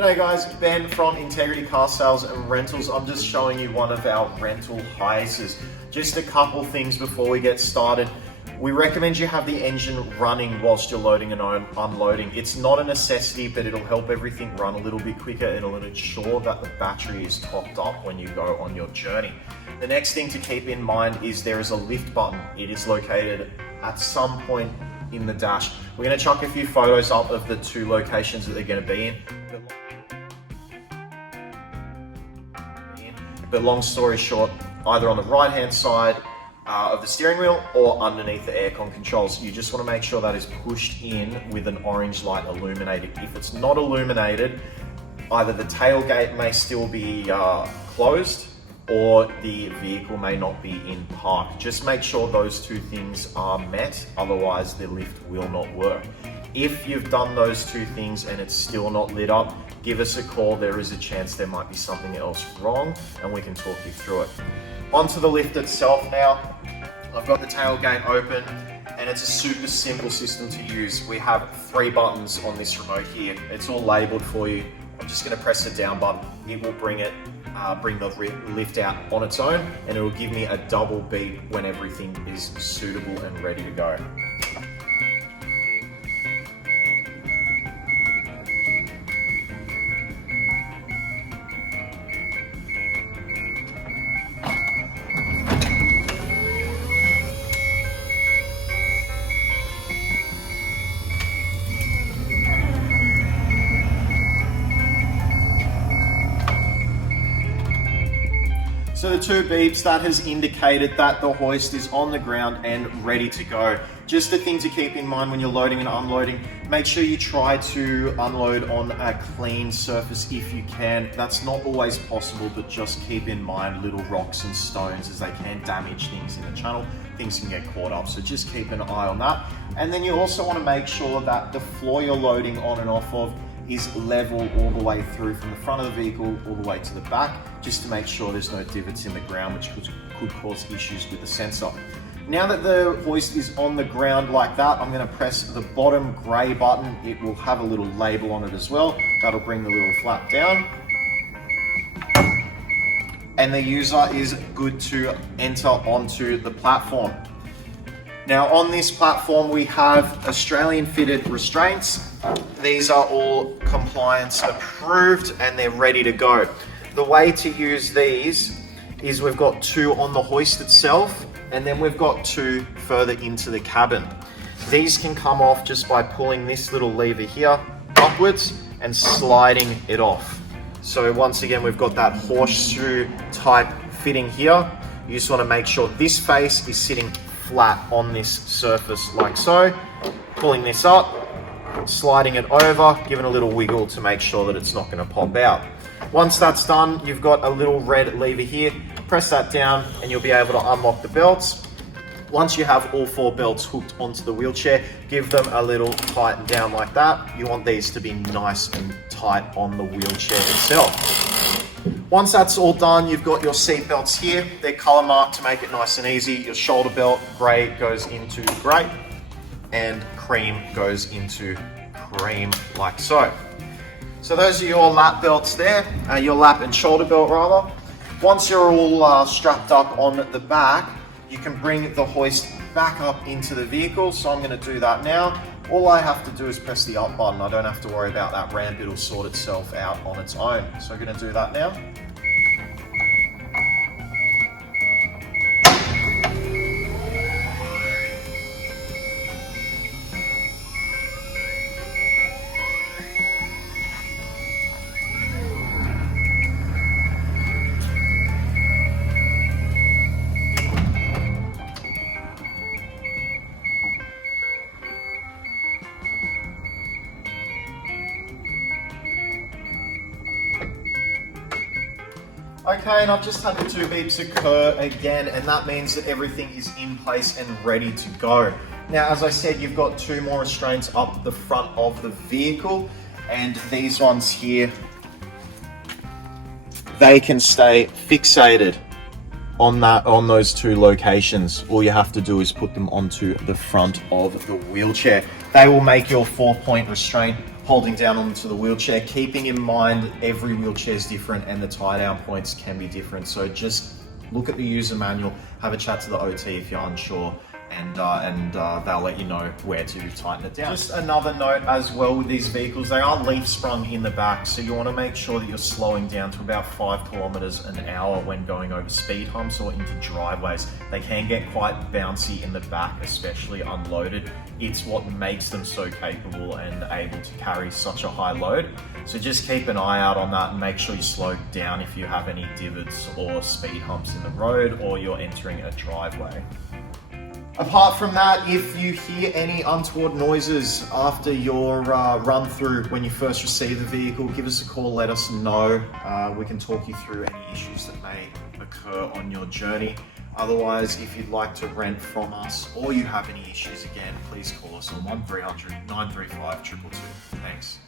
G'day guys, Ben from Integrity Car Sales and Rentals. I'm just showing you one of our rental Hiaces. Just a couple things before we get started. We recommend you have the engine running whilst you're loading and unloading. It's not a necessity, but it'll help everything run a little bit quicker and it'll ensure that the battery is topped up when you go on your journey. The next thing to keep in mind is there is a lift button. It is located at some point in the dash. We're going to chuck a few photos up of the two locations that they're going to be in. But long story short, either on the right hand side of the steering wheel or underneath the aircon controls. You just want to make sure that is pushed in with an orange light illuminated. If it's not illuminated, either the tailgate may still be closed or the vehicle may not be in park. Just make sure those two things are met, otherwise the lift will not work. If you've done those two things and it's still not lit up, give us a call. There is a chance there might be something else wrong and we can talk you through it. Onto the lift itself now. I've got the tailgate open and it's a super simple system to use. We have 3 buttons on this remote here. It's all labeled for you. I'm just going to press the down button. It will bring the lift out on its own and it will give me a double beep when everything is suitable and ready to go. So the 2 beeps, that has indicated that the hoist is on the ground and ready to go. Just a thing to keep in mind when you're loading and unloading, make sure you try to unload on a clean surface if you can. That's not always possible, but just keep in mind little rocks and stones as they can damage things in the channel. Things can get caught up, so just keep an eye on that. And then you also want to make sure that the floor you're loading on and off of is level all the way through from the front of the vehicle all the way to the back, just to make sure there's no divots in the ground which could cause issues with the sensor. Now that the hoist is on the ground like that, I'm going to press the bottom grey button. It will have a little label on it as well. That'll bring the little flap down. And the user is good to enter onto the platform. Now on this platform we have Australian fitted restraints. These are all compliance approved and they're ready to go. The way to use these is we've got 2 on the hoist itself and then we've got 2 further into the cabin. These can come off just by pulling this little lever here upwards and sliding it off. So once again we've got that horseshoe type fitting here. You just want to make sure this face is sitting flat on this surface like so. Pulling this up, sliding it over, giving a little wiggle to make sure that it's not going to pop out. Once that's done, you've got a little red lever here. Press that down and you'll be able to unlock the belts. Once you have all 4 belts hooked onto the wheelchair, give them a little tighten down like that. You want these to be nice and tight on the wheelchair itself. Once that's all done, you've got your seat belts here. They're color marked to make it nice and easy. Your shoulder belt, gray goes into gray and cream goes into cream like so. So those are your lap belts there, your lap and shoulder belt rather. Once you're all strapped up on the back, you can bring the hoist back up into the vehicle. So I'm going to do that now. All I have to do is press the up button. I don't have to worry about that ramp. It'll sort itself out on its own. So I'm going to do that now. Okay, and I've just had the 2 beeps occur again, and that means that everything is in place and ready to go. Now, as I said, you've got 2 more restraints up the front of the vehicle, and these ones here, they can stay fixated on those 2 locations. All you have to do is put them onto the front of the wheelchair. They will make your 4-point restraint holding down onto the wheelchair, keeping in mind every wheelchair is different and the tie down points can be different. So just look at the user manual, have a chat to the OT if you're unsure, and they'll let you know where to tighten it down. Just another note as well with these vehicles, they are leaf sprung in the back, so you want to make sure that you're slowing down to about 5 kilometers an hour when going over speed humps or into driveways. They can get quite bouncy in the back, especially unloaded. It's what makes them so capable and able to carry such a high load. So just keep an eye out on that and make sure you slow down if you have any divots or speed humps in the road or you're entering a driveway. Apart from that, if you hear any untoward noises after your run through when you first receive the vehicle, give us a call, let us know. We can talk you through any issues that may occur on your journey. Otherwise, if you'd like to rent from us or you have any issues again, please call us on 1300 935 222. Thanks.